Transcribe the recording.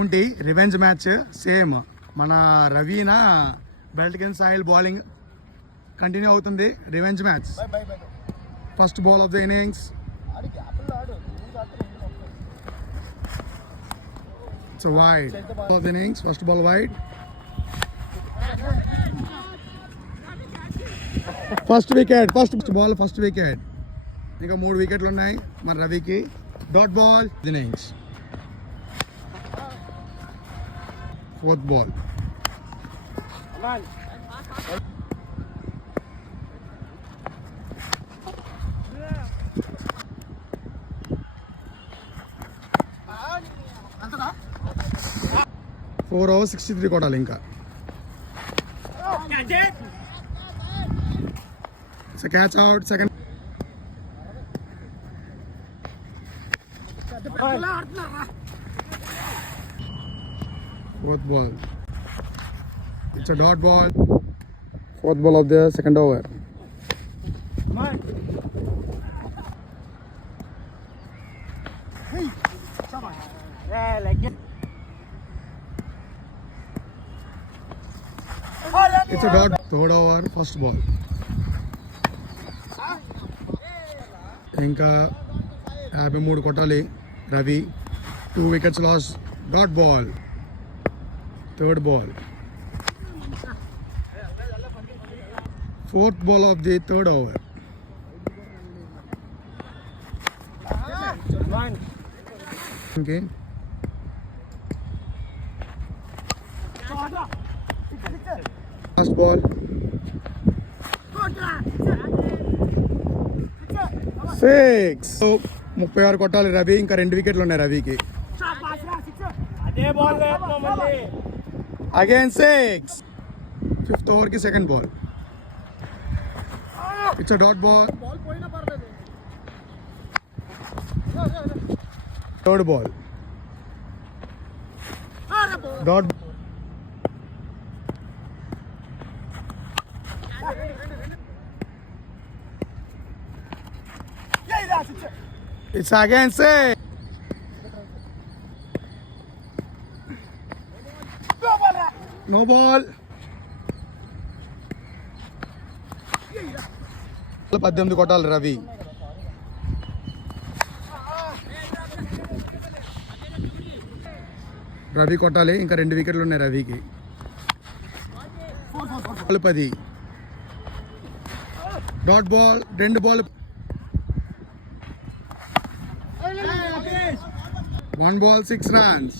County revenge match same మన రవీనా బెల్ట్ కింద soil bowling continue అవుతుంది. Revenge match. First ball of the innings. It's wide of the innings. First ball wide. First wicket. First ball first wicket. ఇంకా 3 వికెట్లు ఉన్నాయి మన రవికి. Dot ball innings. Fourth ball. 4 overs 63 కొట్టాలి ఇంకా. It's a catch out. Second. Fourth ball. It's a dot ball. Fourth ball of the second over. It's a dot. Third over, first ball. ఇంకా 53 కొట్టాలి Ravi. 2 wickets loss. Dot ball. Third ball. Fourth ball of the third over. Okay. First ball. 6. 36 కొట్టాలి రవి. ఇంకా 2 వికెట్లు ఉన్నాయి రవికి. Again 6. Fifth over కి second ball. It's dot ball. Third ball. Dot. It's again 6. No ball. 18 కొట్టాలి రవి. రవి కొట్టాలి. ఇంకా 2 వికెట్లు ఉన్నాయి రవికి. 10. Dot ball. 2 బాల్. 1 ball 6 runs.